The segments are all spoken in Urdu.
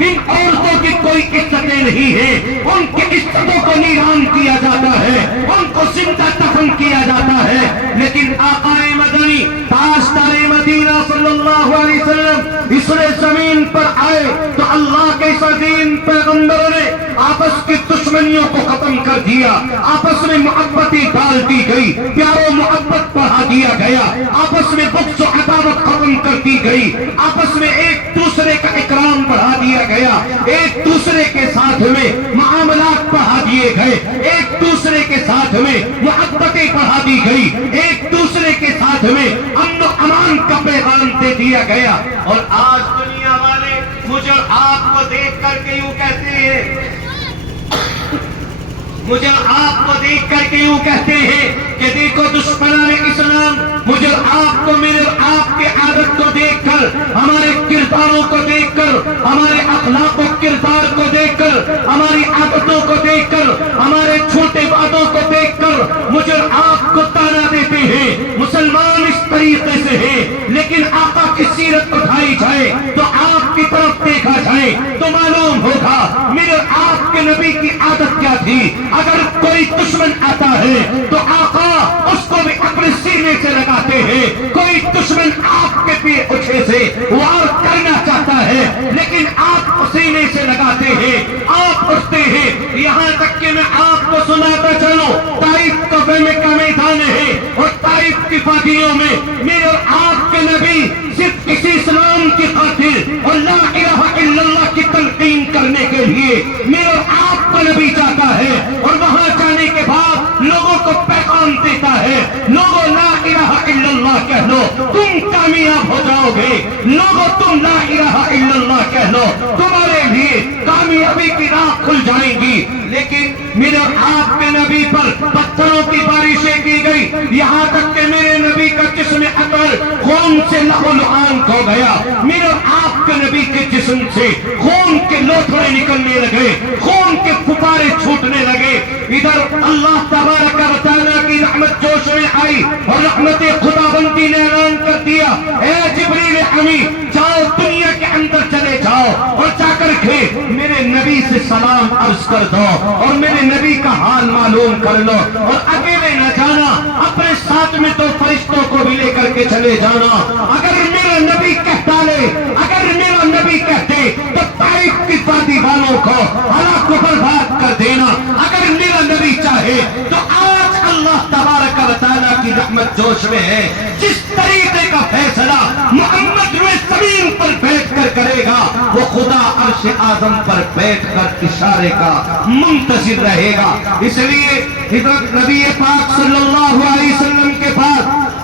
ان عورتوں کی کوئی عزتیں نہیں ہیں، ان کی عزتوں کو نیلام کیا جاتا ہے، ان کو زندہ دفن کیا جاتا ہے۔ لیکن آقا مدنی تاجدار مدینہ صلی اللہ علیہ وسلم اس زمین پر آئے تو اللہ کے اس عظیم پیغمبر نے آپس کی دشمنیوں کو ختم کر دیا، آپس میں محبتیں ڈال دی گئی، پیار و محبت بڑھا دیا گیا، آپس میں بغض و عداوت ختم کر دی گئی، آپس میں ایک دوسرے کا اکرام بڑھا دیا گیا، ایک دوسرے کے ساتھ میں معاملات بڑھا دیے گئے، ایک دوسرے کے ساتھ میں محبتیں بڑھا دی گئی، ایک دوسرے کے ساتھ میں امن و امان کا پیغام دے دیا گیا۔ اور آج دنیا والے مجھے آپ کو دیکھ کر کے یوں کہتے ہیں، مجھے آپ کو دیکھ کر کے یوں کہتے ہیں کہ دیکھو دشمنان اسلام، مجھے آپ کو میرے آپ کے عادت کو دیکھ کر، ہمارے کرداروں کو دیکھ کر، ہمارے اخلاق و کردار کو دیکھ کر، ہماری عادتوں کو دیکھ کر، ہمارے چھوٹے وعدوں کو دیکھ کر مجھے آپ کو تانا دیتے ہیں۔ مسلمان اس طریقے سے ہیں، لیکن آقا کی سیرت اٹھائی جائے تو آپ کی طرف دیکھا جائے تو معلوم ہوگا میرے آپ کے نبی کی عادت کیا تھی۔ اگر کوئی دشمن آتا ہے تو آقا اس کو بھی اپنے سینے سے لگاتے ہیں۔ کوئی دشمن آپ کے پیچھے سے وار کرنا چاہتا ہے لیکن آپ سینے سے لگاتے ہیں، آپ اٹھتے ہیں۔ یہاں تک کہ میں آپ کو سناتا چلوں، طائف کا میدان ہے اور طائف کی وادیوں میں میرے اور آپ کے نبی صرف اسی اسلام کی خاطر اور لا الہ الا اللہ کی تلقین کرنے کے لیے میرے اور آپ کا نبی جاتا ہے، اور وہاں جانے کے بعد لوگوں کو پیغام دیتا ہے، لوگوں لا الہ الا اللہ کہہ لو تم کامیاب ہو جاؤ گے، لوگوں تم لا الہ الا اللہ کہہ لو تمہارے لیے کامیابی کی راہ کھل جائیں گی۔ لیکن میرے اور آپ کے نبی پر پتھروں کی بارشیں کی گئی، یہاں تک کہ میرے نبی کا جسم اطہر خون سے لہو لعان ہو گیا، میرے اور آپ کے نبی کے جسم سے خون کے لوتھڑے نکلنے لگے، خون کے غبارے چھوٹنے لگے۔ ادھر اللہ تبارک و تعالیٰ کی رحمت جوش میں آئی اور رحمت خداوندی نے اعلان کر دیا، اے جبریل امین جاؤ دنیا کے اندر چلے جاؤ اور جا کر کے میرے نبی سے سلام عرض کر دو اور میرے نبی کا حال معلوم کر لو، اور اکیلے نہ جانا، اپنے ساتھ میں تو فرشتوں کو بھی لے کر کے چلے جانا۔ اگر میرا نبی کہہ ڈالے، اگر میرا نبی کہتے تو طائف کی وادی والوں کو ہلاک و برباد کر دینا، اگر میرا نبی چاہے تو آج اللہ تبارک و تعالیٰ کی رحمت جوش میں ہے، جس طریقے کا فیصلہ محمد میں زمین پر بیٹھ کر کرے گا وہ خدا عرش اعظم پر بیٹھ کر اشارے کا منتظر رہے گا۔ اس لیے حضرت نبی پاک صلی اللہ علیہ وسلم کے پاس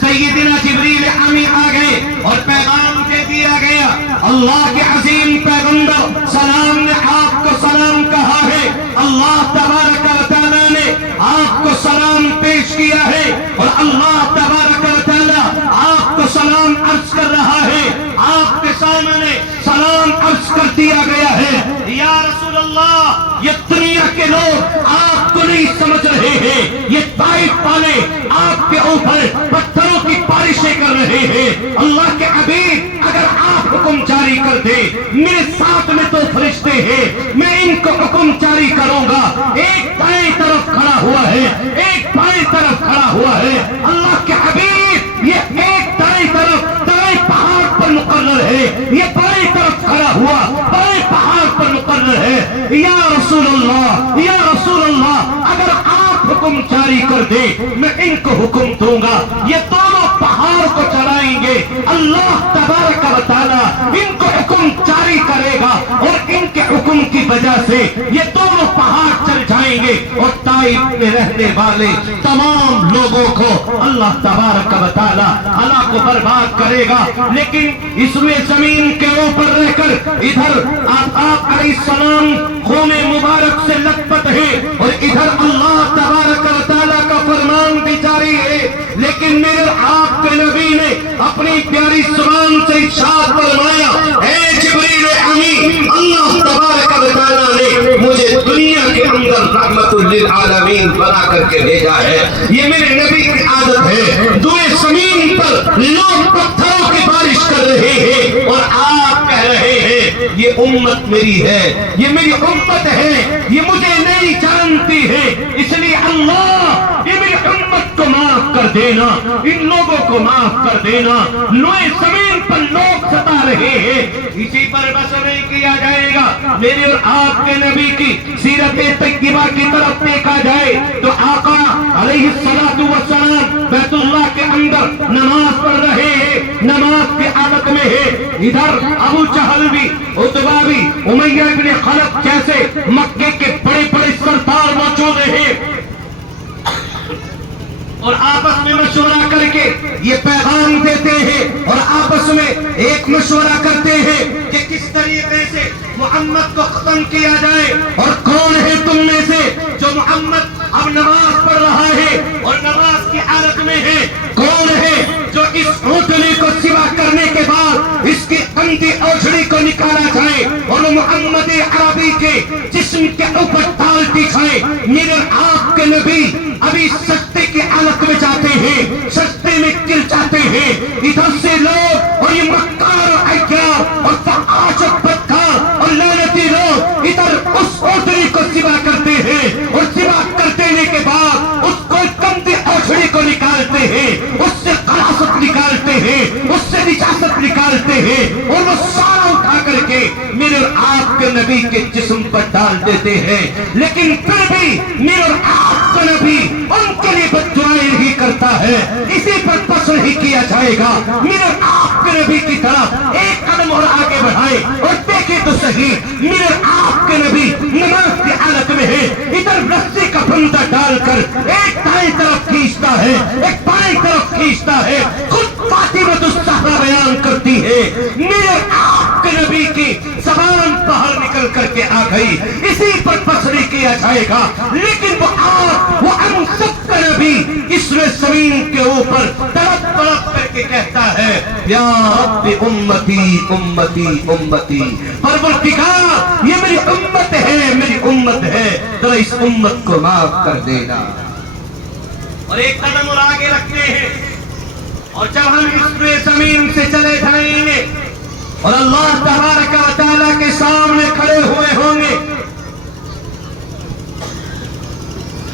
سیدنا جبریل امی آ گئے اور پیغام دے دیا گیا، اللہ کے عظیم پیغمبر سلام نے آپ کو سلام کہا ہے، اللہ تبارک و تعالیٰ نے آپ کو سلام پیش کیا ہے اور اللہ تبارک و تعالیٰ آپ کو سلام عرض کر رہا ہے، آپ کے سامنے سلام عرض کر دیا گیا ہے۔ یا رسول اللہ، یہ دنیا کے لوگ آپ کو نہیں سمجھ رہے ہیں، یہ طائف والے آپ کے اوپر پتھروں کی بارشیں کر رہے ہیں۔ اللہ کے حبیب اگر آپ حکم جاری کر دیں، میرے ساتھ میں تو فرشتے ہیں، میں ان کو حکم جاری کروں گا، ایک دائیں طرف کھڑا ہوا ہے، ایک بائیں طرف کھڑا ہوا ہے۔ اللہ کے حبیب یہ ایک دائیں طرف دائیں پہاڑ پر مقرر ہے، یہ بائیں طرف کھڑا ہوا بائیں پہاڑ پر مقرر ہے۔ یا رسول اللہ، یا رسول اللہ، اگر آپ حکم جاری کر دیں میں ان کو حکم دوں گا، یہ دونوں پہاڑ کو چلائیں گے، اللہ تبارک و تعالیٰ ان کو حکم جاری کرے گا اور ان کے حکم کی وجہ سے یہ دونوں پہاڑ چل جائیں گے اور طائف میں رہنے والے تمام لوگوں کو اللہ تبارک و تعالیٰ ہلاک و برباد کرے گا۔ لیکن اس میں زمین کے اوپر رہ کر ادھر آپ علیہ السلام خون مبارک سے لطپت ہے اور ادھر اللہ تبارک و تعالیٰ کا فرمان بھی جاری ہے، لیکن میرے آپ کے نبی نے اپنی پیاری زبان سے ارشاد فرمایا، اے جبریل امین، اللہ تبارک و تعالیٰ نے مجھے دنیا کے اندر رحمت للعالمین بنا کر کے بھیجا ہے۔ یہ میرے نبی کی عادت ہے، دوئے زمین پر لوگ پتھروں کی بارش کر رہے ہیں اور آپ کہہ یہ امت میری ہے، یہ میری امت ہے، یہ مجھے نہیں جانتی ہے، اس لیے اللہ یہ میری امت کو معاف کر دینا، ان لوگوں کو معاف کر دینا۔ لوہے زمین پر لوگ ستا رہے ہیں، اسی پر بس نہیں کیا جائے گا۔ میرے اور آپ کے نبی کی سیرت طیبہ کی طرف دیکھا جائے تو آقا علیہ الصلوۃ والسلام بیت اللہ کے اندر نماز پڑھ رہے ہیں، نماز کی حالت میں ہے، ادھر ابو جہل بھی، عتبہ بھی، امیہ بن خلف جیسے مکے کے بڑے بڑے سردار موجود ہیں، اور آپس میں مشورہ کر کے یہ پیغام دیتے ہیں اور آپس میں ایک مشورہ کرتے ہیں کہ کس طریقے سے محمد کو ختم کیا جائے۔ اور کون ہے تم میں سے جو محمد اب نماز پڑھ رہا ہے اور نماز کی حالت میں ہے؟ کون ہے جو اس اونٹنی کو سوا کرنے کے بعد اس کی اندھی اوجھڑی کو نکالا جائے اور محمد عربی کے جسم کے اوپر ڈال دی جائے؟ میرے آپ کے نبی ابھی سجدے کی حالت میں جاتے ہیں، سجدے میں گر جاتے ہیں، ادھر سے لوگ اور یہ مکار اور عیار اور فحاش اور بدکار اور لعنتی لوگ ادھر اس اوٹری کو سوا کرتے ہیں، اور سوا کر دینے کے بعد اس کو گندی اوٹری کو نکالتے ہیں، اس سے خلاصت نکالتے ہیں، اس سے نجاست نکالتے ہیں، اور وہ سارا اٹھا کر کے میرے اور آپ کے نبی کے جسم پر ڈال دیتے ہیں۔ لیکن پھر بھی میرے اور آپ کا نبی ان کے لیے بددعائیں ہی کرتا ہے، اسی پر بس نہیں کیا جائے گا۔ میرے اور آپ کے نبی کی طرف ایک قدم اور آگے بڑھائے اور دیکھیں تو صحیح، میرے اور آپ کے نبی نماز کی حالت میں ہے، ادھر رسی کا پھندا ڈال کر ایک دائیں طرف کھینچتا ہے، ایک بائیں طرف کھینچتا ہے۔ خود فاطمہ الزہرا بیان کرتی ہے میرے آپ کے نبی کی زبان باہر نکل کر کے آ گئی، اسی پر بس نہیں کیا جائے گا۔ لیکن وہ آپ وہ ہم سب کا نبی اس زمین کے اوپر تڑپ تڑپ کر کے کہتا ہے یا رب امتی امتی امتی، پروردگار یہ میری امت ہے، میری امت ہے، ذرا اس امت کو معاف کر دینا۔ اور ایک قدم اور آگے رکھتے ہیں، اور جب ہم اس زمین سے چلے جائیں گے اور اللہ تبارک و تعالیٰ کے سامنے کھڑے ہوئے ہوں گے،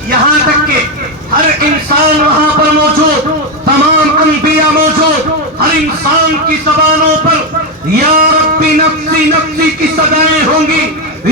یہاں تک کہ ہر انسان وہاں پر موجود، تمام انبیاء موجود، ہر انسان کی زبانوں پر یا ربی نفسی نفسی کی صدائیں ہوں گی،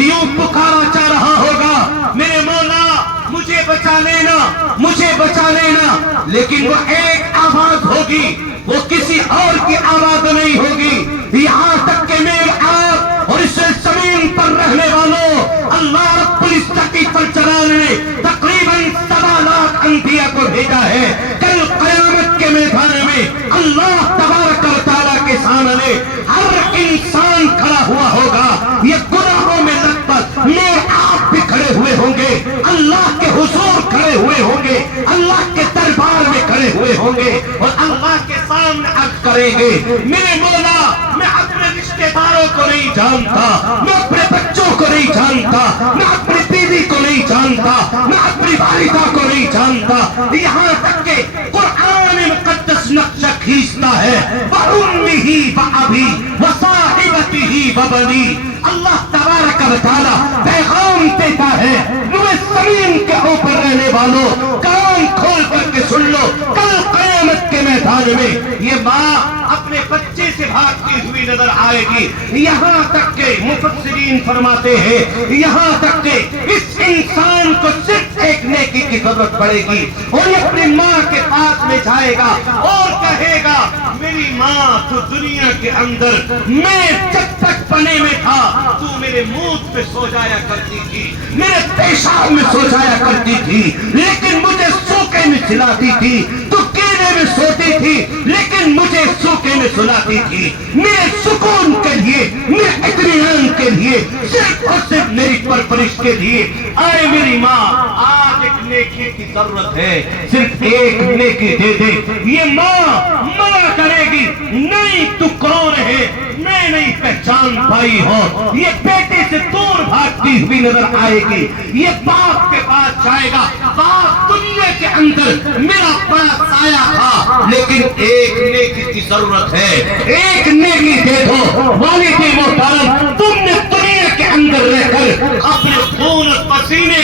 یوں پکارا جا رہا ہوگا میرے مولا مجھے بچا لینا، مجھے بچا لینا۔ لیکن وہ ایک آواز ہوگی، وہ کسی اور کی آواز نہیں ہوگی، یہاں تک کہ میرے آپ اور اس زمین پر رہنے والوں اللہ رب العزت والجلال نے تقریباً 7 لاکھ انبیاء کو بھیجا ہے۔ کل قیامت کے میدان میں اللہ تبارک و تعالیٰ کے سامنے ہر انسان کھڑا ہوا ہوگا، یہ گناہوں میں لت پت میرے آپ بھی کھڑے ہوئے ہوں گے، اللہ کے حضور کھڑے ہوئے ہوں گے، اللہ کے دربار میں کھڑے ہوئے ہوں گے، اور اللہ کے سامنے عرض کریں گے میرے مولا میں اپنے رشتے داروں کو نہیں جانتا، میں اپنے بچوں کو نہیں جانتا، میں اپنی بیوی کو نہیں جانتا، میں اپنی والدہ کو نہیں جانتا، یہاں تک کہ قرآن مقدس نقشہ کھینچتا ہے وَأُمِّهِ وَأَبِيهِ وَصَاحِبَتِهِ وَبَنِيهِ۔ اللہ تبارک و تعالیٰ پیغام دیتا ہے روئے زمین کے اوپر رہنے والوں کان کھول کر کے سن لو، کل قیامت کے میدان میں یہ ماں اپنے بچے سے بھاگتی ہوئی نظر آئے گی، یہاں تک کہ مفسرین فرماتے ہیں یہاں تک کہ اس انسان کو صرف ایک نیکی کی ضرورت پڑے گی، اور یہ اپنی ماں کے پاس میں جائے گا اور کہے گا میری ماں تو دنیا کے اندر میں جب تک پنے میں تھا تو میرے منہ پہ سو جایا کرتی تھی، میرے پیشاب میں سو جایا کرتی تھی لیکن مجھے سوکے میں سلاتی تھی، تو کیلے میں سوتی تھی لیکن مجھے سوکے میں سلاتی تھی، میرے سکون کے لیے، میرے اطمینان کے لیے، صرف اور صرف میری پرورش کے لیے۔ آئے میری ماں آج ایک نیکی کی ضرورت ہے، صرف ایک نیکی دے دے۔ یہ ماں منع کرے گی نہیں تو کون ہے میں نہیں پہچان پائی ہو، یہ بیٹے سے دور بھاگتی ہوئی نظر آئے گی، یہ باپ کے پاس جائے گا، باپ دنیا کے اندر میرا بڑا سایہ تھا لیکن ایک نیکی کی ضرورت ہے، ایک نیکی دے دو۔ والد محترم تم نے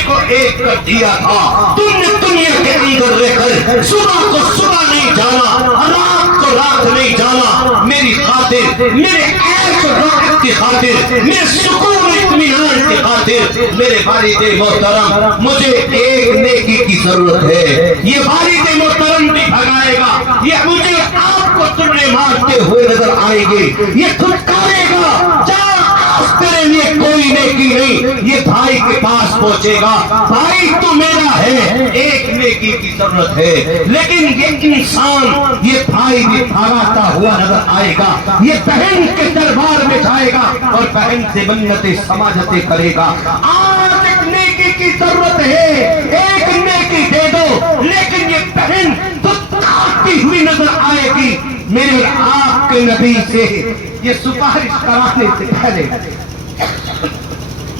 کو ایک کر دیا تھا. تم نے دنیا کے اندر رہ کر صبح کو صبح نہیں جانا, رات کو رات نہیں جانا. میری خاطر, میرے عیش و راحت کی خاطر, میرے سکون و اطمینان کی خاطر, میرے والد محترم مجھے ایک نیکی کی ضرورت ہے. یہ والد محترم بھی بھگائے گا, یہ مجھے آپ کو تمنے مارتے ہوئے نظر آئیں گے, یہ دھتکارے گا. تیرے لیے کوئی نیکی نہیں. یہ بھائی کے پاس پہنچے گا, بھائی تو میرا ہے, ایک نیکی کی ضرورت ہے. لیکن یہ انسان, یہ بھائی بھی بھاگتا ہوا نظر آئے گا. یہ بہن کے دربار میں جائے گا اور بہن سے منتیں سماجتیں کرے گا. آج ایک نیکی کی ضرورت ہے, ایک نیکی دے دو. لیکن یہ بہن دھتکارتی ہوئی نظر آئے گی. میرے آپ کے نبی سے یہ سفارش کرانے سے پہلے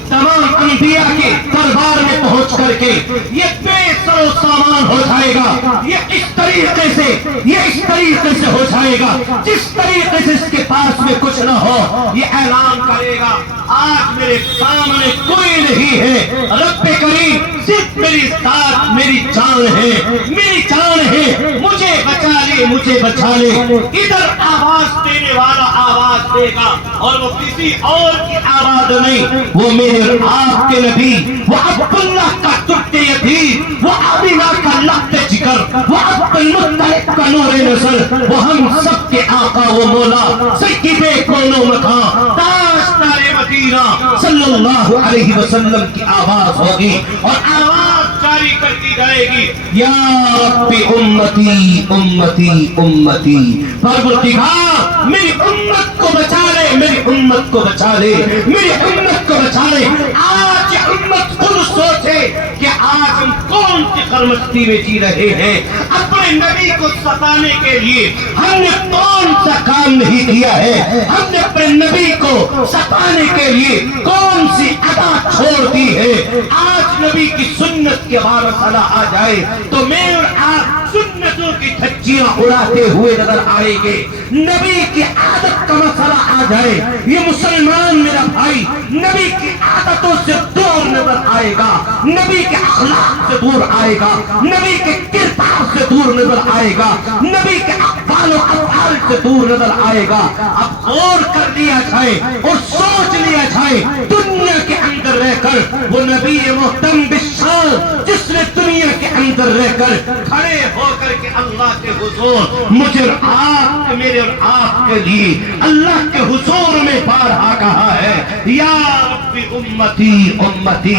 تمام انبیاء کے دربار میں پہنچ کر کے یہ بے سر و سامان ہو جائے گا. یہ اس طریقے سے ہو جائے گا جس طریقے سے اس کے پاس میں کچھ نہ ہو. یہ اعلان کرے گا, آج میرے سامنے کوئی نہیں ہے, رب کریم صرف میری ذات, میری جان ہے, میری جان ہے, مجھے بچا لے, مجھے بچا لے. ادھر آواز دینے والا آواز دے گا اور وہ کسی اور کی آواز نہیں, وہ میرے آپ کے نبی, وہ عبداللہ کا ترک یتیم, وہ آمینہ کا لخت جگر, وہ عبد المطلب کا نور نظر, وہ ہم سب کے آقا و مولا سید کون و مکان تاجدار مدینہ صلی اللہ علیہ وسلم کی آواز ہوگی اور آواز جاری کر دی جائے گی, یا رب امتی امتی امتی. پروردگار میری امت کو بچا لے, میری امت کو بچا لے, میری امت کو بچا لے. آج یہ امت خود سوچے کہ آج ہم کون سی خرمستی میں جی رہے ہیں. اپنے نبی کو ستانے کے لیے ہم نے کون سا کام نہیں کیا ہے, ہم نے اپنے نبی کو ستانے کے لیے کون سی ادا چھوڑ دی ہے. آج نبی کی سنت کے بارے مسئلہ آ جائے تو میں اور آپ سنتوں کی دھجیاں اڑاتے ہوئے نظر آئیں گے. نبی کی عادت کا مسئلہ آ جائے, یہ مسلمان میرا بھائی نبی کی عادتوں سے دور نظر آئے گا, نبی کے اخلاق سے دور آئے گا, نبی کے کردار سے دور نظر آئے گا, نبی کے اقوال و افعال سے دور نظر آئے گا. اب غور کر لیا جائے اور سوچ لیا جائے, دنیا کے اندر رہ کر وہ نبی محترم بشار جس نے دنیا کے اندر رہ کر کھڑے ہو کر کے اللہ کے حضور مجھے اور آپ, میرے اور آپ کے لیے اللہ کے حضور میں بارہا کہا ہے, یا رب امتی امتی.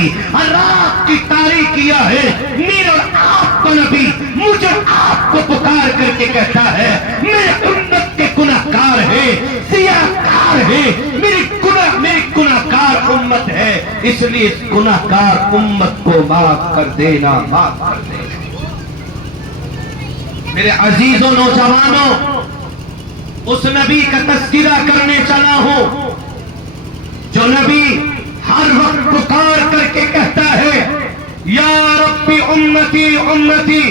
رات کی تاریخ کیا ہے, میرے اور آپ کو نبی مجھے آپ کو پکار کر کے کہتا ہے, میرے امت کے گناہگار ہیں, سیاہکار ہیں, میری گناہگار امت ہے, اس لیے اس گناہگار امت کو معاف کر دینا, معاف کر دینا. میرے عزیزوں نوجوانوں, اس نبی کا تذکرہ کرنے چلا ہوں جو نبی ہر وقت پکار کر کے کہتا ہے, یا رب امتی امتی.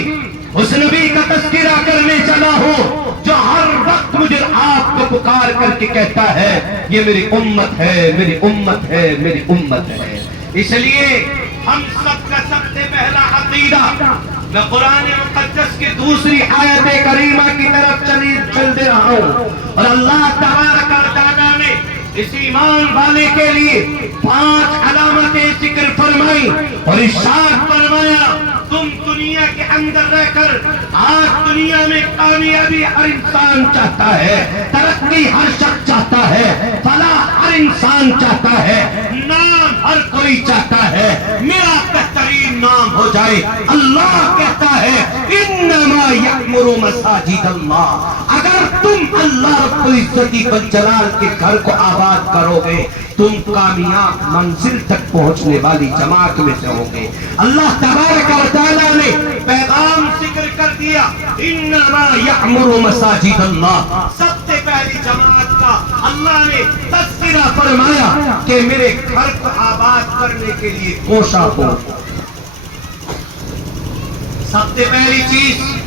اس نبی کا تذکرہ کرنے چلا ہوں جو ہر وقت مجھے آپ کو پکار کر کے کہتا ہے, یہ میری امت ہے, میری امت ہے, میری امت ہے. اس لیے ہم سب کا سب سے پہلا عقیدہ, میں قرآن مقدس کی دوسری آیت کریمہ کی طرف چل دے رہا ہوں, اور اللہ تبارک و تعالیٰ نے اس ایمان والے کے لیے 5 علامتیں ذکر فرمائی اور ارشاد فرمایا, تم دنیا کے اندر رہ کر, آج دنیا میں کامیابی ہر انسان چاہتا ہے, ترقی ہر شخص چاہتا ہے, فلاح ہر انسان چاہتا ہے, نام ہر کوئی چاہتا ہے, میرا بہترین نام ہو جائے. اللہ کہتا ہے, انما یعمر مساجد اللہ. اگر تم اللہ رب العزت والجلال کے گھر کو آباد کرو گے, تم کامیاب منزل تک پہنچنے والی جماعت میں سے ہوگے. اللہ تبارک و تعالیٰ نے پیغام ذکر کر دیا, انما یعمر مساجد اللہ. سب سے پہلی جماعت کا اللہ نے تذکرہ فرمایا کہ میرے گھر کو آباد کرنے کے لیے کوشاں ہو. سب سے پہلی چیز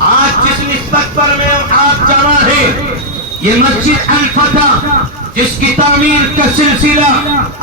آج جس نسبت پر میں آپ جمع ہیں, یہ مسجد الفتح جس کی تعمیر کا سلسلہ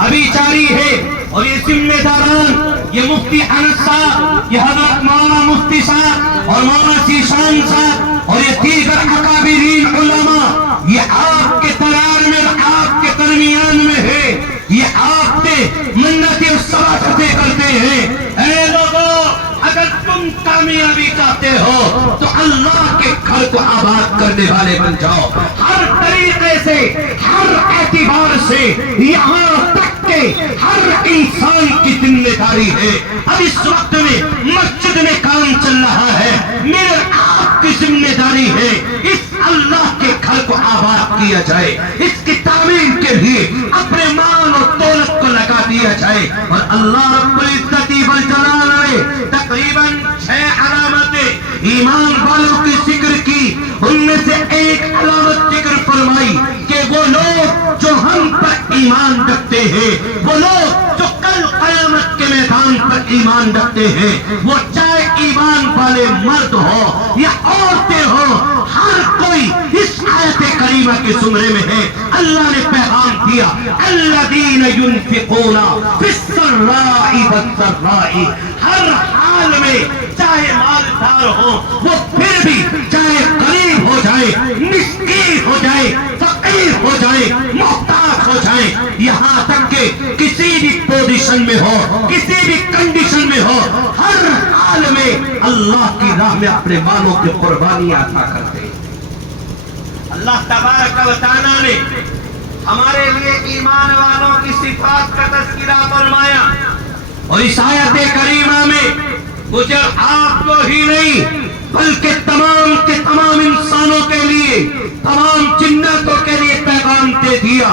ابھی جاری ہے، اور یہ ذمہ داران، یہ مفتی انس صاحب، یہ حضرت مولانا مفتی صاحب اور مولانا ذیشان صاحب اور یہ دیگر اکابرین علماء، یہ آپ کے درار میں، آپ کے درمیان میں ہے، یہ آپ پہ منتیں اور سراحتیں کرتے ہیں۔ اے لوگوں، اگر تم کامیابی چاہتے ہو تو اللہ کے گھر کو آباد کرنے والے بن جاؤ، ہر طریقے سے، ہر اعتبار سے، یہاں تک کہ ہر انسان کی ذمہ داری ہے۔ اب اس وقت میں مسجد میں کام چل رہا ہے، میرے آپ کی ذمہ داری ہے اس اللہ کے گھر کو آباد کیا جائے، اس کی تعمیر کے لیے اپنے مال اور دولت کو لگا دیا جائے۔ اور اللہ رب العزت والجلال نے تقریباً 6 علامتیں ایمان والوں کی ذکر کی، ان میں سے ایک علامت ذکر فرمائی کہ وہ لوگ جو ہم پر ایمان رکھتے ہیں، وہ لوگ جو کل قیامت کے میدان پر ایمان رکھتے ہیں، وہ چاہے ایمان والے مرد ہو یا عورتیں ہو، ہر کوئی اس آیت کریمہ کے زمرے میں ہے۔ اللہ نے پیغام دیا، الذین ينفقون فی السراء والضراء، ہر حال میں چاہے مالدار ہو، وہ پھر بھی چاہے غریب ہو جائے، مسکین ہو جائے، فقیر ہو جائے، محتاج ہو جائے، یہاں تک کہ کسی بھی پوزیشن میں ہو، کسی بھی کنڈیشن میں ہو، ہر حال میں اللہ کی راہ میں اپنے مالوں کی قربانی عطا کرتے ہیں۔ اللہ تبارک و تعالیٰ نے ہمارے لیے ایمان والوں کی صفات کا تذکرہ فرمایا، اور اس آیت کریمہ میں مجھے آپ کو ہی نہیں بلکہ تمام کے تمام انسانوں کے لیے، تمام جناتوں کے لیے پیغام دے دیا۔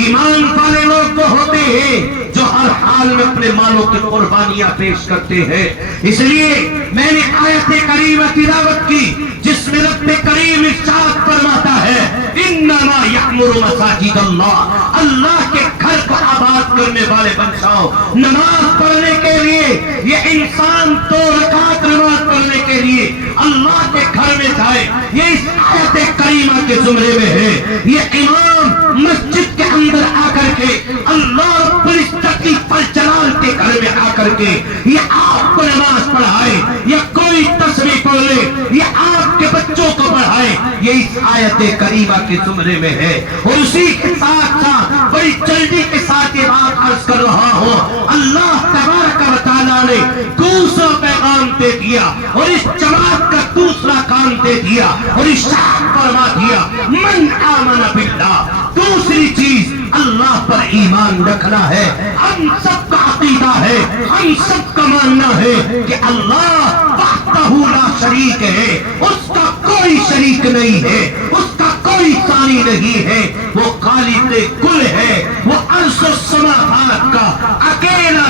ایمان والے لوگ وہ ہوتے ہیں جو ہر حال میں اپنے مالوں کی قربانیاں پیش کرتے ہیں۔ اس لیے میں نے آیت کریمہ تلاوت کی جس میں رب کریم ارشاد فرماتا ہے، انما یعمر مساجد اللہ، اللہ کے گھر کو آباد کرنے والے بن جاؤ۔ نماز پڑھنے کے لیے یہ انسان 2 رکعت نماز پڑھنے کے لیے اللہ کے گھر میں جائے، یہ اس آیت کریمہ کے زمرے میں ہے۔ یہ امام مسجد کے اندر آ کر کے اللہ رب العزت کی جلال کے گھر میں آ کر کے یہ آپ کو نماز پڑھائے، یا کوئی تسبیح پڑھ لے، یا آپ کے بچوں کو پڑھائے، یہ اس آیت کریمہ کے زمرے میں ہے۔ اور اسی کے ساتھ ساتھ بڑی جلدی کے ساتھ یہ بات عرض کر رہا ہوں، اللہ تبارک و تعالیٰ نے دوسرا پیغام دے دیا اور اس جماعت کا دوسرا کام دے دیا اور ارشاد فرما دیا، من آمن باللہ، دوسری چیز اللہ پر ایمان رکھنا ہے۔ ہم سب کا عقیدہ ہے، ہم سب کا ماننا ہے کہ اللہ وحدہ لا شریک ہے، اس کا کوئی شریک نہیں ہے، اس کا کوئی ثانی نہیں ہے، وہ خالق کل ہے، وہ عرش و سماوات کا اکیلا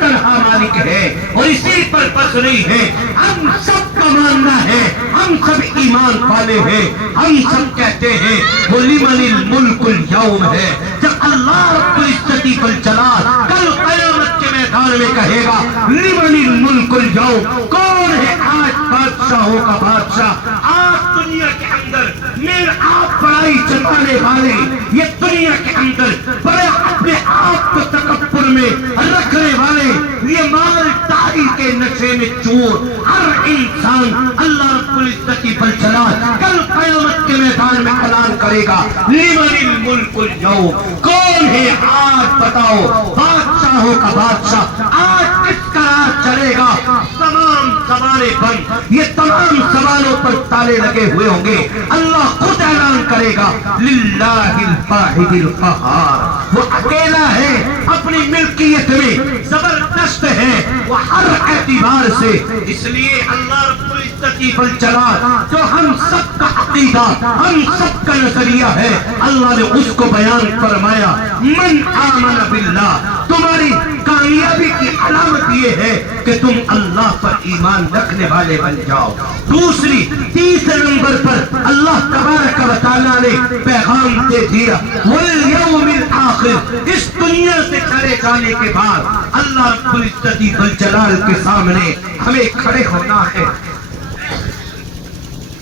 تنہا مالک ہے اور اسی پر بس نہیں ہے۔ ہم سب کا ماننا ہے، ہم سب ایمان والے ہیں، ہم سب کہتے ہیں وہ لمن الملک اليوم ہے۔ جب اللہ رب العزت والجلال کل قیامت کے میدان میں کہے گا لمن الملک اليوم، کون ہے آج بادشاہوں کا بادشاہ؟ آج دنیا کے اندر میرے آپ بڑائی جتانے والے، یہ دنیا کے اندر بڑے اپنے آپ کو تکبر میں رکھنے والے، یہ مال داری کے نشے میں چور، ہر انسان اللہ رب العزت والجلال کل قیامت کے میدان میں اعلان کرے گا لمن الملک اليوم، کون ہے آج بتاؤ بادشاہوں کا بادشاہ؟ آج کس کا راج چلے گا؟ تمام زبانیں بند، یہ تمام زبانوں پر تالے لگے ہوئے ہوں گے۔ اللہ خود اعلان کرے گا للہ الواحد القہار، وہ اکیلا ہے، اپنی ملکیت میں زبردست ہے، وہ ہر اعتبار سے۔ اس لیے اللہ رب العزت والجلال جو ہم سب کا عقیدہ، ہم سب کا نظریہ ہے، اللہ نے اس کو بیان فرمایا، من آمن باللہ، تمہاری کامیابی کی علامت یہ ہے کہ تم اللہ پر ایمان رکھنے والے بن جاؤ۔ تیسرے نمبر پر اللہ تبارک و تعالیٰ نے پیغام دے دیا والیوم الآخر، اس دنیا سے چلے جانے کے بعد اللہ رب العزت والجلال کے سامنے ہمیں کھڑے ہونا ہے،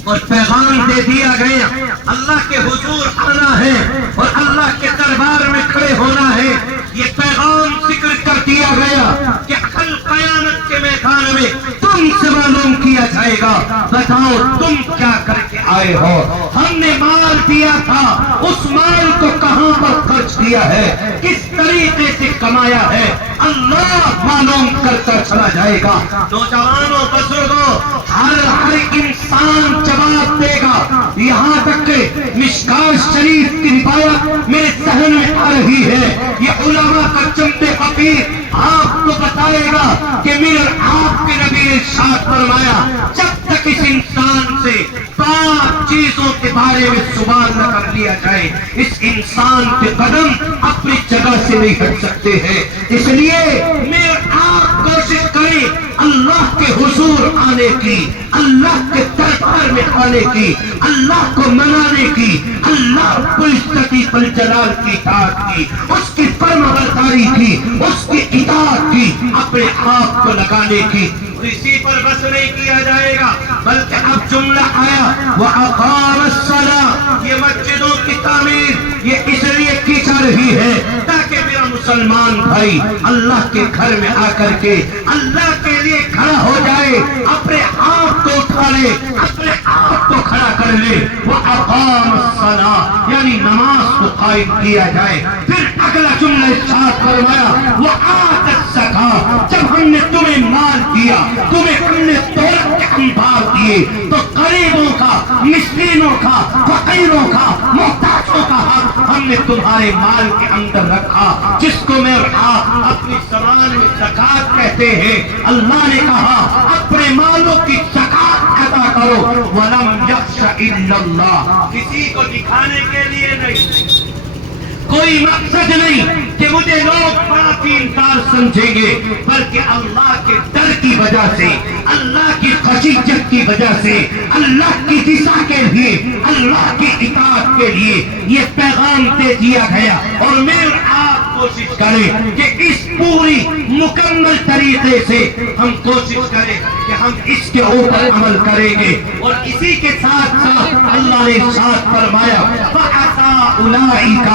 اور پیغام دے دیا گیا، اللہ کے حضور آنا ہے اور اللہ کے دربار میں کھڑے ہونا ہے۔ یہ پیغام ذکر کر دیا گیا کہ کل قیامت کے میدان میں تم سے معلوم کیا جائے گا، بتاؤ تم کیا کر کے آئے ہو؟ ہم نے مال دیا تھا، اس مال کو کہاں پر خرچ کیا ہے، کس طریقے سے کمایا ہے، اللہ معلوم کرتا چلا جائے گا۔ نوجوانوں، بزرگوں، ہر انسان جواب دے گا۔ یہاں تک کہ مشکات شریف کی روایت میرے ذہن میں آ رہی ہے، یہ علماء کا چمتے فقیر آپ کو بتائے گا کہ میرے آپ کے نبی نے ارشاد فرمایا، جب تک اس انسان سے 5 چیزوں کے بارے میں سوال نہ کر لیا جائے، اس انسان کے قدم اپنی جگہ سے نہیں ہٹ سکتے ہیں۔ اس لیے میرے آپ کوشش کریں اللہ کے حضور آنے کی، اللہ کے دربار میں آنے کی، اللہ کو منانے کی، اللہ رب العزت والجلال کی اطاعت کی، اس کی فرمانبرداری کی، اس کی اطاعت کی، اپنے آپ کو لگانے کی۔ اسی پر بس نہیں کیا جائے گا، بلکہ اب جملہ آیا وَأَقَامَ الصَّلَاةَ، یہ مسجدوں کی تعمیر یہ اس لیے کی جا رہی ہے تاکہ میرا مسلمان بھائی اللہ کے گھر میں آ کر کے اللہ کے لیے کھڑا ہو جائے، اپنے آپ کو اٹھا لے، اپنے آپ کو کھڑا کر لے۔ وَأَقَامَ الصَّلَاةَ یعنی نماز کو قائم کیا جائے۔ پھر اگلا جملہ ارشاد فرمایا وَآتَ الزَّکَاةَ، جب ہم نے تمہیں مال دیا، تمہیں ہم نے دولت کے انبار دیے، تو غریبوں کا، مسکینوں کا، فقیروں کا، محتاجوں کا حق ہم نے تمہارے مال کے اندر رکھا، جس کو میں آپ اپنی زبان میں زکات کہتے ہیں۔ اللہ نے کہا اپنے مالوں کی زکات ادا کرو، وَلَمْ يَخْشَ إِلَّا اللَّهَ، کسی کو دکھانے کے لیے نہیں، کوئی مقصد نہیں کہ مجھے لوگ بڑا دیندار سمجھیں گے، بلکہ اللہ کے ڈر کی وجہ سے، اللہ کی خشیت کی وجہ سے، اللہ کی رضا کے لیے، اللہ کی اطاعت کے لیے یہ پیغام دے دیا گیا۔ اور میں آپ کوشش کریں کہ اس پوری مکمل طریقے سے ہم کوشش کریں کہ ہم اس کے اوپر عمل کریں گے۔ اور اسی کے ساتھ ساتھ اللہ نے ارشاد فرمایا فَعَسَىٰ أُولَٰئِكَ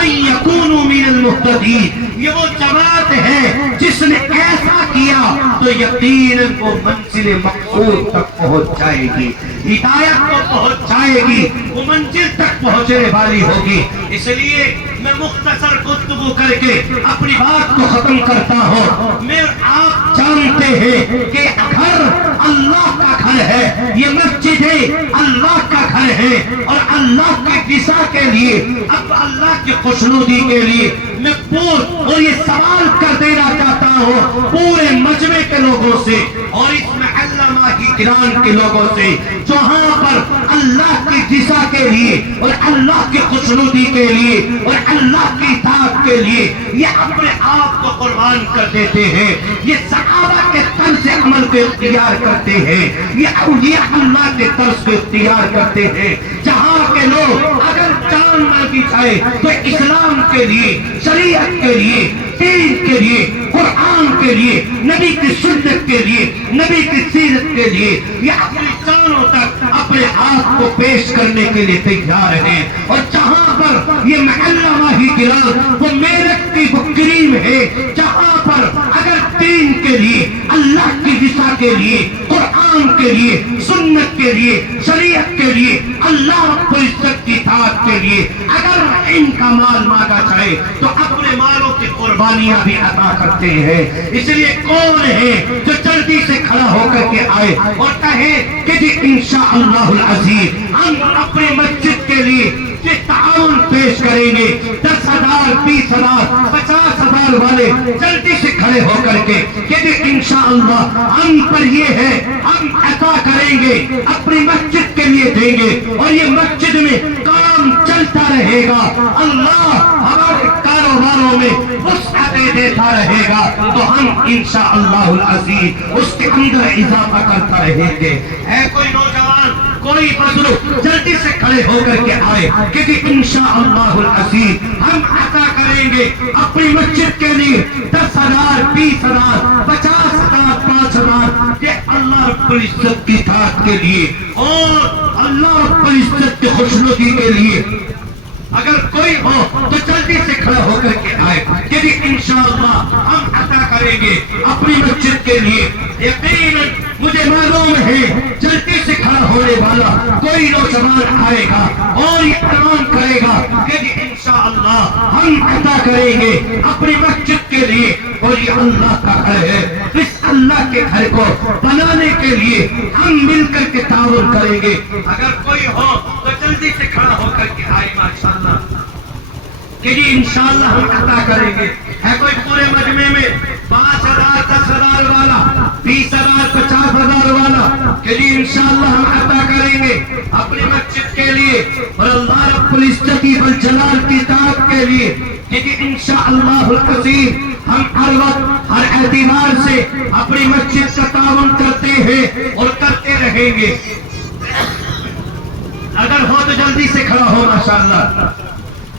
أَن يَكُونُوا مِنَ الْمُهْتَدِينَ، یہ وہ جماعت ہے جس نے ایسا کیا تو یقیناً وہ منزل مقصود تک پہنچ جائے گی، ہدایت کو پہنچ جائے گی، وہ منزل تک پہنچنے والی ہوگی۔ اس لیے میں مختصر گفتگو کر کے اپنی بات کو ختم کرتا ہوں۔ میں آپ جانتے ہیں کہ گھر اللہ کا گھر ہے، یہ مسجدیں اللہ کا گھر ہے، اور اللہ کی رضا کے لیے، اب اللہ کی خوشنودی کے لیے میں اور یہ سوال کر دینا چاہتا ہوں پورے مجمع کے لوگوں سے اور اس محلہ ماہی گران کے لوگوں سے، جہاں پر اللہ کی رضا کے لیے اور اللہ کی خوشنودی کے لیے اور اللہ کی اطاعت کے لیے یہ اپنے آپ کو قربان کر دیتے ہیں، یہ صحابہ کے طرز عمل کو اختیار کرتے ہیں، یہ اولیاء اللہ کے طرز کو اختیار کرتے ہیں، جہاں کے لوگ اگر جان نہ بھی چاہے تو اسلام کے لیے، شریعت کے لیے، دین کے لیے، قرآن کے لیے، نبی کی سنت کے لیے، نبی کی سیرت کے لیے یہ اپنی جانوں تک اپنے آپ کو پیش کرنے کے لیے تیار ہیں۔ اور جہاں پر یہ محلہ ماہی گران وہ میرٹ کی وہ کریم ہے، جہاں پر اگر دین کے لیے، اللہ کی رضا کے لیے، قرآن کے لیے، سنت کے لیے، شریعت کے لیے، اللہ رب العزت کی اطاعت کے لیے اگر ان کا مال مانگا جائے تو اپنے مالوں کی قربانیاں بھی عطا کرتے ہیں۔ اس لیے کون ہے جو جلدی سے کھڑا ہو کر کے آئے اور کہے کہ جی انشاءاللہ العزیز ہم اپنے مسجد کے لیے یہ تعاون پیش کریں گے، 10,000 20,000 50,000 والے جلدی سے کھڑے ہو کر کے کہ جی انشاءاللہ ہم پر یہ ہے، ہم عطا کریں گے، اپنی مسجد کے لیے دیں گے اور یہ مسجد میں کام چلتا رہے گا، اللہ ہمارے کاروباروں میں وسعتیں دیتا رہے گا، تو ہم انشاءاللہ العزیز اس کے اندر اضافہ کرتا رہیں گے۔ ہے کوئی نوجوان کوئی بزرگ جلدی سے کھڑے ہو کر کے آئے کہ انشاءاللہ العزیز ہم عطا کریں گے اپنی مسجد کے لیے 10,000 20,000 50,000 5,000 یہ اللہ رب العزت کی ذات کے لیے اور اللہ رب العزت کی خوشنودی کے لیے اگر کوئی ہو تو جلدی سے کھڑا ہو کر کے آئے کہ انشاءاللہ ہم عطا کریں گے اپنی مسجد کے لیے. یقیناً مجھے معلوم ہے جلدی سے کھڑا ہونے والا کوئی نوجوان آئے گا اور یہ اعلان کرے گا کہ انشاءاللہ ہم عطا کریں گے اپنی مسجد کے لیے اور یہ اللہ کا گھر ہے. اس اللہ کے گھر کو بنانے کے لیے ہم مل کر کے تعاون کریں گے. اگر کوئی ہو تو جلدی سے کھڑا ہو کر کے آئے ماشاءاللہ کہ انشاءاللہ ہم عطا کریں گے. ہے کوئی پورے مجمع میں 5,000 10,000 والا 20,000 50,000 والا کہ انشاءاللہ ہم عطا کریں گے اپنی مسجد کے لیے اور اللہ رب العزت والجلال کی ذات کے لیے کہ انشاءاللہ العزیز ہم ہر وقت ہر اعتبار سے اپنی مسجد کا تعاون کرتے ہیں اور کرتے رہیں گے. اگر ہو تو جلدی سے کھڑا ہو ماشاءاللہ.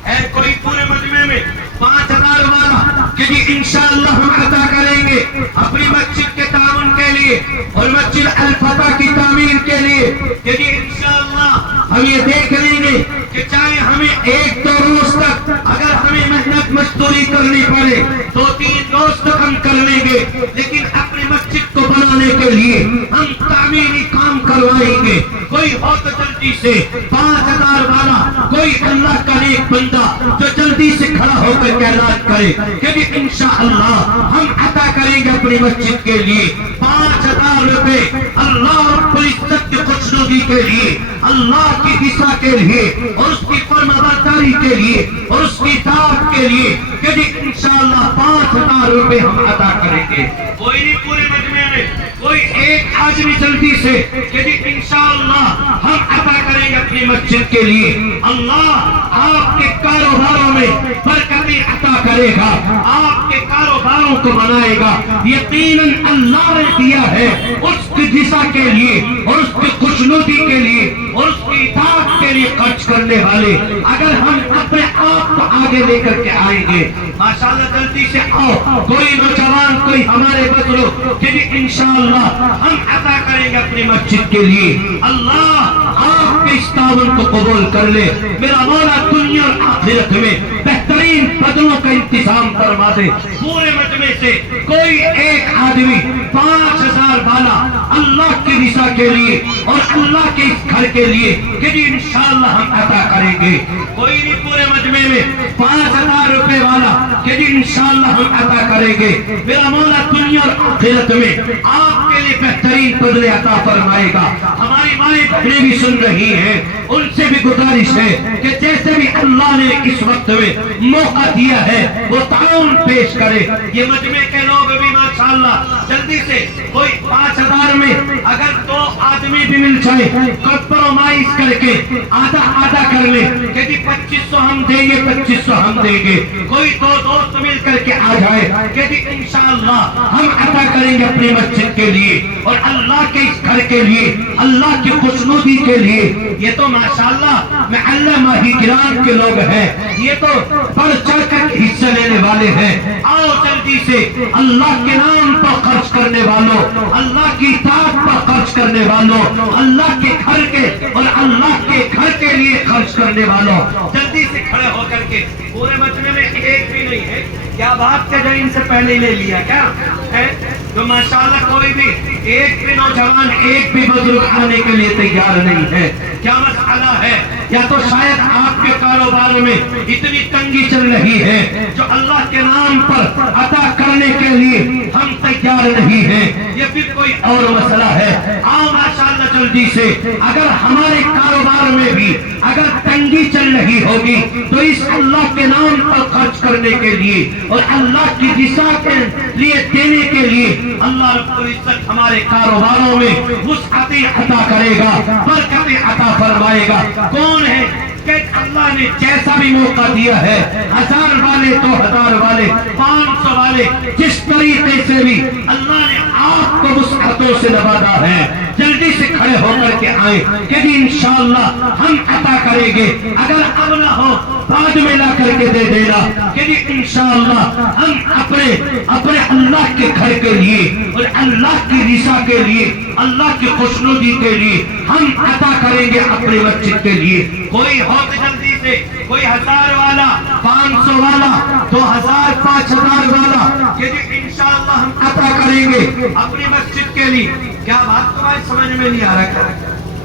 ہے کوئی پورے مجمع میں 5,000 والا کہ انشاءاللہ ہم عطا کریں گے اپنی مسجد کے تعاون کے لیے اور مسجد الفتح کی تعمیر کے لیے کہ انشاءاللہ ہم یہ دیکھ لیں گے کہ چاہے ہمیں 1-2 روز تک اگر ہمیں محنت مزدوری کرنی پڑے 2-3 روز تک ہم کر لیں گے لیکن اپنی مسجد کو بنانے کے لیے ہم تعمیری کام کروائیں گے. کوئی ہو تو جلدی سے 5,000 والا کوئی اللہ کا نیک بندہ جو جلدی سے کھڑا ہو کر کے اعلان کرے کہ انشاءاللہ ہم عطا کریں گے اپنی مسجد کے لیے 5,000 روپے اللہ رب العزت کی خوشنودی کے لیے اللہ کی رضا کے لیے اور اس کی فرمانبرداری کے لیے اور اس کی ذات کے لیے کہ انشاءاللہ 5,000 روپے ہم عطا کریں گے. کوئی نہیں پورے مجمع میں کوئی ایک آدمی جلدی سے کہ انشاءاللہ ہم عطا کریں گے اپنی مسجد کے لیے. اللہ آپ کے کاروباروں میں برکتیں عطا کرے گا آپ کے کاروباروں کو بنائے گا. یقیناً اللہ نے دیا ہے اس کی رضا کے لیے اور اس کی خوشنودی کے لیے اور اس کی اطاعت کے لیے خرچ کرنے والے اگر ہم اپنے آپ کو آگے لے کر کے آئیں گے ماشاءاللہ جلدی سے آؤ. کوئی نوجوان کوئی ہمارے بزرگ کہ انشاءاللہ ہم عطا کریں گے اپنی مسجد کے لیے. اللہ آپ کے اس تعاون کو قبول کر لے. میرا مولا دنیا اور آخرت میں بہترین بدلوں کا انتظام فرما دے. پورے مجمع سے کوئی ایک آدمی 5,000 والا اللہ کی رضا کے لیے اور اللہ کے اس گھر کے لیے کہ انشاءاللہ ہم عطا کریں گے. کوئی نہیں پورے مجمع میں 5,000 روپے والا کہ انشاءاللہ ہم عطا کریں گے. میرا مولا دنیا اور آخرت میں آپ کے لیے بہترین بدلے عطا فرمائے گا. ہماری مائیں بہنیں بھی سن رہی ہیں ان سے بھی گزارش ہے کہ جیسے بھی اللہ نے اس وقت میں موقع دیا ہے وہ تعاون پیش کرے. یہ مجمع کے لوگ بھی ماشاءاللہ جلدی سے کوئی 5,000 میں اگر 2 آدمی بھی مل جائے کمپرومائز کر کے آدھا کر لے کہ 2,500 ہم دیں گے 2,500 ہم دیں گے. کوئی 2 دوست مل کر کے آ جائے کہ انشاءاللہ ہم عطا کریں گے اپنی مسجد کے لیے اور اللہ کے اس گھر کے لیے اللہ کی خوشنودی کے لیے. یہ تو ماشاءاللہ محلہ ماہی گران کے لوگ ہیں. یہ تو بڑھ چڑھ کر حصہ لینے والے ہیں. آؤ جلدی سے اللہ کے نام پر خرچ کرنے والوں اللہ کی اطاعت پر خرچ کرنے والوں اللہ کے گھر کے اور اللہ کے گھر کے لیے خرچ کرنے والوں جلدی سے کھڑے ہو کر کے. پورے مجمع میں ایک بھی نہیں ہے. کیا بات کہ جو ان سے پہلے لے لیا کیا ہے تو ماشاءاللہ کوئی بھی ایک بھی نوجوان ایک بھی بزرگ آنے کے لیے تیار نہیں ہے. کیا مسئلہ ہے؟ یا تو شاید آپ کے کاروبار میں اتنی تنگی چل رہی ہے جو اللہ کے نام پر عطا کرنے کے لیے ہم تیار نہیں ہیں. یہ پھر کوئی اور مسئلہ ہے. آؤ ماشاءاللہ جلدی سے اگر ہمارے کاروبار میں بھی اگر تنگی چل رہی ہوگی تو اس اللہ کے نام پر خرچ کرنے کے لیے اور اللہ کی رضا کے لیے دینے کے لیے اللہ رب العزت ہمارے کاروباروں میں وسعتیں عطا کرے گا برکتیں عطا فرمائے گا. کون ہے کہ اللہ نے جیسا بھی موقع دیا ہے، 1000 والے 2000 والے 500 والے، جس طریقے سے بھی اللہ نے آپ کو وسعتوں سے نوازا ہے، جلدی سے کھڑے ہو کر کے آئیں کہ جی انشاءاللہ ہم عطا کریں گے، اگر اب نہ ہو بعد میں لا کر کے دے دینا کہ جی انشاءاللہ ہم اپنے اللہ کے گھر کے لیے اور اللہ کی رضا کے لیے، اللہ کی خوشنودی کے لیے ہم عطا کریں گے اپنی مسجد کے لیے۔ کوئی ہو تو جلدی سے، کوئی 1000 والا 500 والا 2000 5000 والا کہ جی انشاءاللہ ہم عطا کریں گے اپنی مسجد کے لیے۔ کیا بات تمہاری سمجھ میں نہیں آ رہا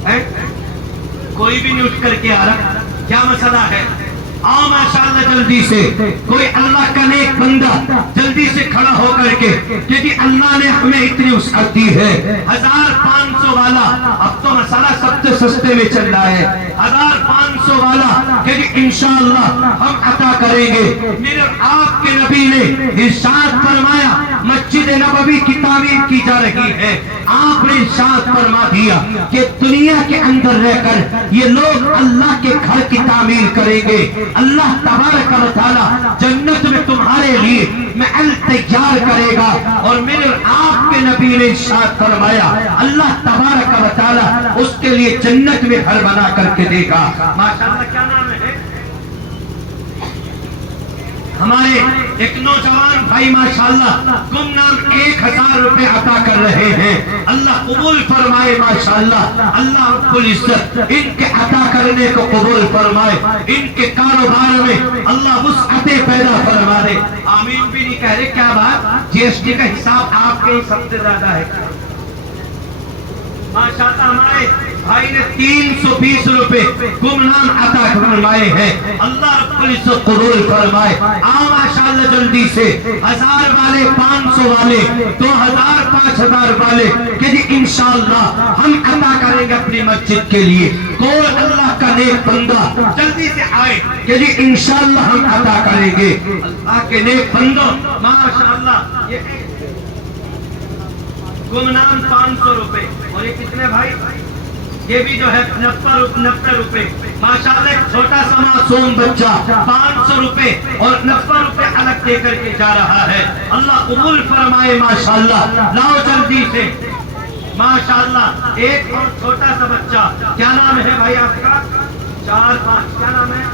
ہے؟ کوئی بھی نہیں اٹھ کر کے آ رہا، کیا مسئلہ ہے؟ آؤ ماشاءاللہ جلدی سے، کوئی اللہ کا نیک بندہ جلدی سے کھڑا ہو کر کے کہ جی اللہ نے ہمیں اتنی وسعت دی ہے۔ 1000 500 والا، اب تو مسئلہ سب سے سستے میں چل رہا ہے، 1000 500 والا کہ جی انشاءاللہ ہم عطا کریں گے۔ میرے آپ کے نبی نے ارشاد فرمایا، مسجد نبوی کی تعمیر کی جا رہی ہے، آپ نے ارشاد فرما دیا کہ دنیا کے اندر رہ کر یہ لوگ اللہ کے گھر کی تعمیر کریں گے، اللہ تبارک و تعالی جنت میں تمہارے لیے محل تیار کرے گا۔ اور میرے آپ کے نبی نے ارشاد فرمایا اللہ تبارک و تعالی اس کے لیے جنت میں گھر بنا کر کے دے گا۔ ماشاءاللہ کیا نام ہے ہمارے ایک نوجوان بھائی ماشاءاللہ گمنام 1000 روپے عطا کر رہے ہیں، اللہ قبول فرمائے ماشاءاللہ، اللہ رب العزت ان کے عطا کرنے کو قبول فرمائے، ان کے کاروبار میں اللہ وسعتیں پیدا فرما دے۔ آمین بھی نہیں کہہ رہے، کیا بات؟ جی ایس ٹی کا حساب آپ کے ہی سب سے زیادہ ہے ماشاءاللہ۔ ہمارے بھائی نے 320 روپے گمنام عطا فرمائے ہیں، اللہ رب العزت قبول فرمائے۔ آؤ ماشاءاللہ جلدی سے 1000 والے 500 والے 2000 5000 والے کہ جی انشاءاللہ ہم عطا کریں گے اپنی مسجد کے لیے۔ کوئی اللہ کا نیک بندہ جلدی سے آئے کہ جی انشاءاللہ ہم عطا کریں گے۔ اللہ کے نیک بندوں ماشاءاللہ یہ گمنام 500 روپے، اور یہ کتنے بھائی؟ یہ بھی جو ہے 90 روپے ماشاءاللہ۔ ایک چھوٹا سا معصوم بچہ 500 روپے اور 90 روپے الگ دے کر کے جا رہا ہے، اللہ قبول فرمائے ماشاءاللہ۔ لاؤ جلدی سے ماشاءاللہ۔ ایک اور چھوٹا سا بچہ، کیا نام ہے بھائی آپ کا؟ 4 5 کیا نام ہے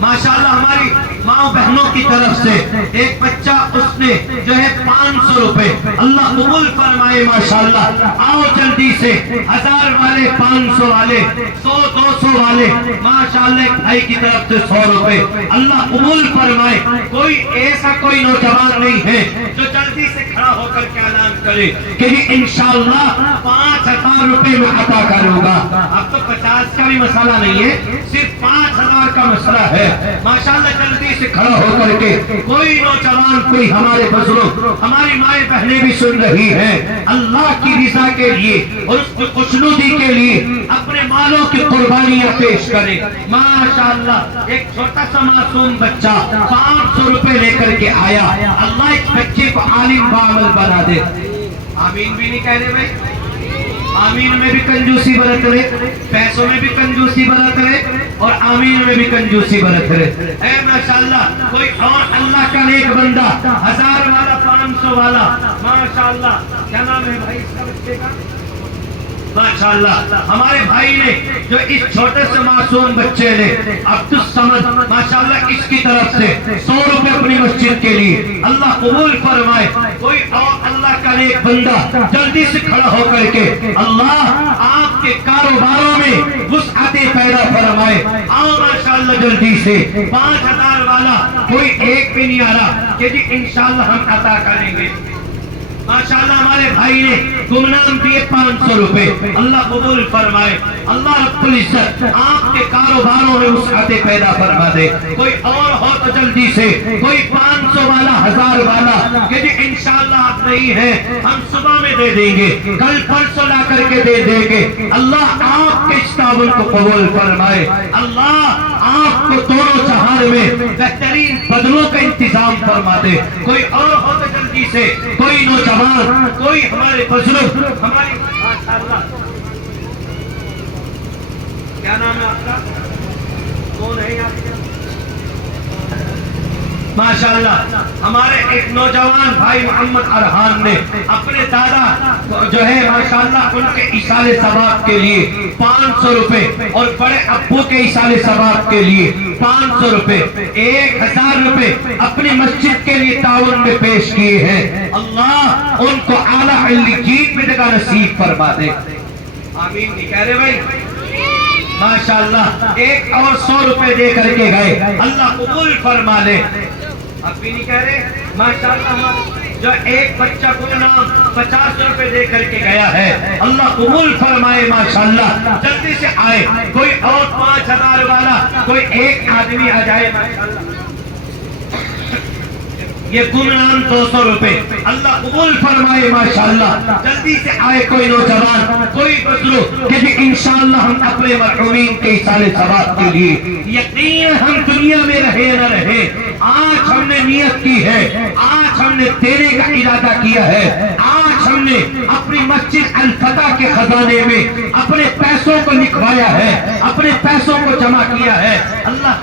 ماشاءاللہ؟ ہماری ماں بہنوں کی طرف سے ایک بچہ، اس نے جو ہے 500 روپے، اللہ قبول فرمائے ماشاءاللہ۔ آؤ جلدی سے 1000 والے 500 والے 100 200 والے ماشاءاللہ، ایک بھائی کی طرف سے 100 روپے، اللہ قبول فرمائے۔ کوئی ایسا کوئی نوجوان نہیں ہے جو جلدی سے کھڑا ہو کر کے اعلان کرے کہ انشاءاللہ 5000 روپے میں عطا کروں گا۔ اب تو 50 کا بھی مسئلہ نہیں ہے، صرف 5000 کا مسئلہ ہے ماشاءاللہ۔ جلدی سے کھڑا ہو کر کے کوئی نوجوان، کوئی ہمارے بزرگ، ہماری مائیں بہنیں بھی سن رہی ہیں، اللہ کی رضا کے لیے اور اس کی خوشنودی کے لیے اپنے مالوں کی قربانیاں پیش کریں ماشاءاللہ۔ ایک چھوٹا سا معصوم بچہ 500 روپے لے کر کے آیا، اللہ اس بچے کو عالم بعمل بنا دے۔ آمین بھی نہیں کہہ رہے بھائی؟ آمین میں بھی کنجوسی برت رہے، پیسوں میں بھی کنجوسی برت رہے، اور آمین میں بھی کنجوسی برت رہے۔ اے ماشاءاللہ کوئی اور اللہ کا نیک بندہ 1000 والا 500 والا ماشاءاللہ، کیا نام ہے بھائی اس کا بچے کا؟ ماشاءاللہ ہمارے بھائی نے جو اس چھوٹے سے معصوم بچے نے عبد الصمد ماشاءاللہ اس کی طرف سے 100 روپے اپنی مسجد کے لیے، اللہ قبول فرمائے۔ کوئی اور اللہ کا نیک بندہ جلدی سے کھڑا ہو کر کے اللہ آپ کے کاروباروں میں وسعتیں پیدا فرمائے۔ آؤ ماشاءاللہ جلدی سے 5000 والا کوئی ایک بھی نہیں آ رہا کہ جی انشاءاللہ ہم عطا کریں گے ماشاءاللہ۔ ہمارے بھائی نے گمنام دیے 500 روپے، اللہ قبول فرمائے۔ اللہ رب العزت آپ کے کاروباروں میں وسعتیں پیدا فرما دے۔ کوئی اور ہو تو جلدی سے، کوئی 500 والا 1000 والا کہ جی انشاءاللہ آپ نہیں ہیں، ہم صبح میں دے دیں گے، کل پرسوں لا کر کے دے دیں گے۔ اللہ آپ کے اس تعاون کو قبول فرمائے۔ اللہ آپ کو دونوں جہان میں بہترین بدلوں کا انتظام فرما دے۔ کوئی اور ہو تو جلدی سے، کوئی نوجوان، کوئی ہمارے بزرگ، ہماری ماشاءاللہ، کیا نام ہے آپ کا؟ کون ہے یہاں؟ ماشاءاللہ ہمارے ایک نوجوان بھائی محمد ارحان نے اپنے دادا جو ہے ماشاءاللہ ان کے ایصال ثواب کے لیے 500 روپے اور بڑے ابو کے ایصال ثواب کے لیے 500 روپے 1000 روپے اپنی مسجد کے لیے تعاون میں پیش کیے ہیں. اللہ ان کو اعلیٰ علیین میں جگہ نصیب فرما دے. آمین نہیں کہہ رہے بھائی؟ ماشاءاللہ ایک اور 100 روپے دے کر کے گئے. اللہ قبول فرما لے. اب بھی نہیں کہہ رہے؟ ماشاءاللہ جو ایک بچہ کو نام 50 روپے دے کر کے گیا ہے. اللہ قبول فرمائے. ماشاءاللہ جلدی سے آئے. کوئی اور 5000 والا کوئی ایک آدمی آ جائے. ماشاءاللہ یہ گمنام 200 روپے. اللہ قبول فرمائے. ماشاءاللہ جلدی سے آئے کوئی نوجوان کوئی بزرگ کہ انشاءاللہ ہم اپنے مرحومین کے ایصال ثواب کے لیے یقین ہم دنیا میں رہے نہ رہے آج ہم نے نیت کی ہے. آج ہم نے دینے کا ارادہ کیا ہے. آج ہم نے اپنی مسجد الفتح کے خزانے میں اپنے پیسوں کو لکھوایا ہے. اپنے پیسوں کو جمع کیا ہے. اللہ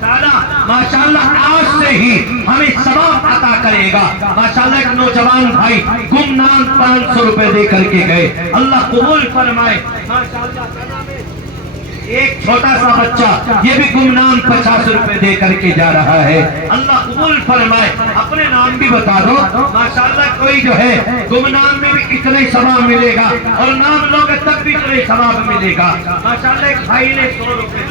تعالیٰ ماشاءاللہ آج سے ہی ہمیں ثواب عطا کرے گا. ماشاءاللہ ایک نوجوان بھائی گمنام 500 روپے دے کر کے گئے. اللہ قبول فرمائے. ماشاءاللہ ایک چھوٹا سا بچہ یہ بھی گمنام 50 روپے دے کر کے جا رہا ہے. اللہ قبول فرمائے. اپنے نام بھی بتا دو. ماشاءاللہ کوئی جو ہے گمنام میں بھی اتنا ہی ثواب ملے گا اور نام لوگے تب بھی اتنا ہی ثواب ملے گا. ماشاءاللہ ایک بھائی نے 100 روپے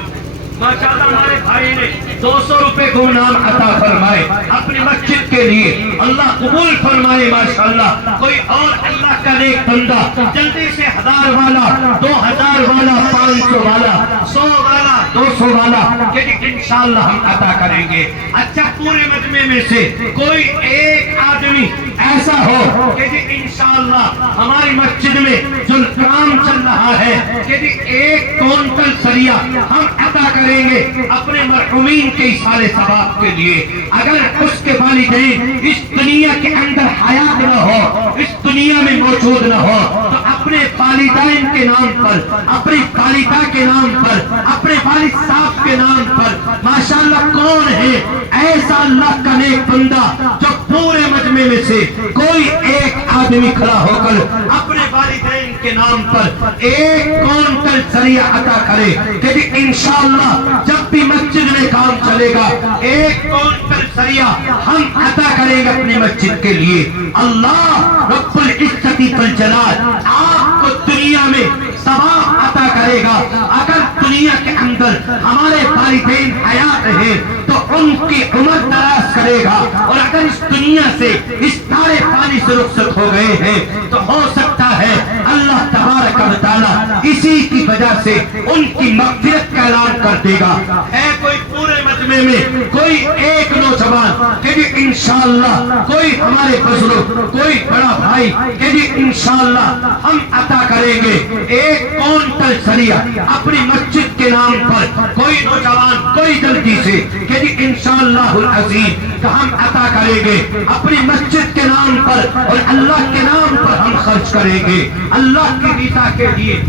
ماشاءاللہ ہمارے بھائی نے 200 روپے گمنام عطا فرمائے اپنی مسجد کے لیے. اللہ قبول فرمائے. ماشاءاللہ کوئی اور اللہ کا نیک بندہ جلدی سے 1000 والا 2000 والا 500 والا 100 والا 200 والا کہ انشاءاللہ ہم عطا کریں گے. اچھا پورے مجمع میں سے کوئی ایک آدمی ایسا ہو کہ انشاءاللہ ہماری مسجد میں جو کام چل رہا ہے کہ 1 کونٹل سریا ہم عطا کریں گے اپنے مرحومین کے ایصال ثواب کے لیے. اگر اس کے والدین اس دنیا کے اندر حیات نہ ہو اس دنیا میں موجود نہ ہو تو اپنے والدین کے نام پر اپنی والدہ کے نام پر اپنے والد صاحب کے نام پر ماشاءاللہ کون ہے ایسا اللہ کا نیک بندہ جو پورے مجمع میں سے کوئی ایک آدمی کھڑا ہو کر اپنے والدین کے نام پر 1 کونٹل سریا عطا کرے کہ انشاءاللہ جب بھی مسجد میں کام چلے گا 1 کونٹل سریا ہم عطا کریں گے اپنی مسجد کے لیے. اللہ رب العزت والجلال آپ کو دنیا میں ثواب عطا کرے گا. اگر دنیا کے اندر ہمارے والدین حیات رہے تو ان کی عمر دراز کرے گا اور اگر اس دنیا سے اس تارے پانی سے رخصت ہو گئے ہیں تو ہو سکتا ہے اللہ تبارک و تعالی اسی کی وجہ سے ان کی مغفرت کا اعلان کر دے گا. ہے کوئی پورے مجمع میں کوئی ایک نوجوان کہ جی انشاءاللہ کوئی ہمارے بزرگ کوئی بڑا بھائی کہ جی انشاءاللہ ہم عطا کریں گے 1 کونٹل سریا اپنی مسجد کے نام پر. کوئی نوجوان کوئی جلدی سے کہ جی انشاءاللہ العظیم ہم عطا کریں گے اپنی مسجد کے نام پر اور اللہ کے نام پر ہم خرچ کریں گے اللہ کی رضا کے لیے.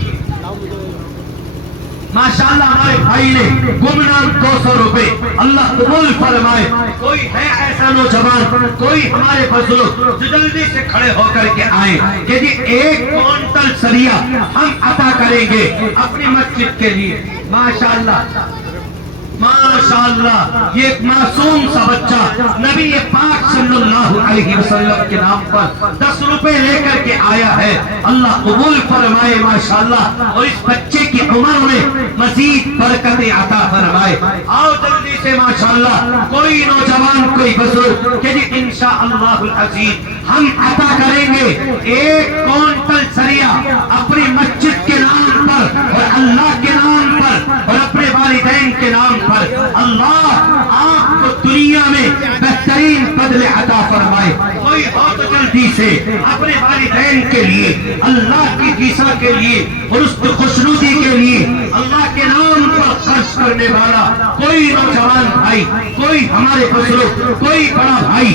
ماشاءاللہ ہمارے بھائی نے گمنام 200 روپے اللہ قبول فرمائے. کوئی ہے ایسا نوجوان کوئی ہمارے بزرگ جو جلدی سے کھڑے ہو کر کے آئیں کہ جی 1 کونٹل سریا ہم عطا کریں گے اپنی مسجد کے لیے. ماشاءاللہ ماشاءاللہ یہ ایک معصوم سا بچہ نبی پاک صلی اللہ علیہ وسلم کے نام پر 10 روپے لے کر کے آیا ہے. اللہ قبول فرمائے. ماشاءاللہ اور اس بچے کی عمر میں مزید برکتیں عطا فرمائے. آؤ جلدی سے ماشاءاللہ کوئی نوجوان کوئی بزرگ کہ جی انشاءاللہ العزیز ہم عطا کریں گے 1 کونٹل سریا اپنی مسجد کے نام پر اور اللہ کے نام پر اور اپنے والدین کے نام پر. اللہ آپ کو دنیا میں بہترین بدلے عطا فرمائے. کوئی ہو تو جلدی سے اپنے والدین کے لیے اللہ کی رضا کے لیے اور اس کی خوشنودی کے لیے اللہ کے نام پر خرچ کرنے والا کوئی نوجوان بھائی کوئی ہمارے بزرگ کوئی بڑا بھائی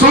100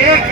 1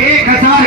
1000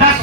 10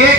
1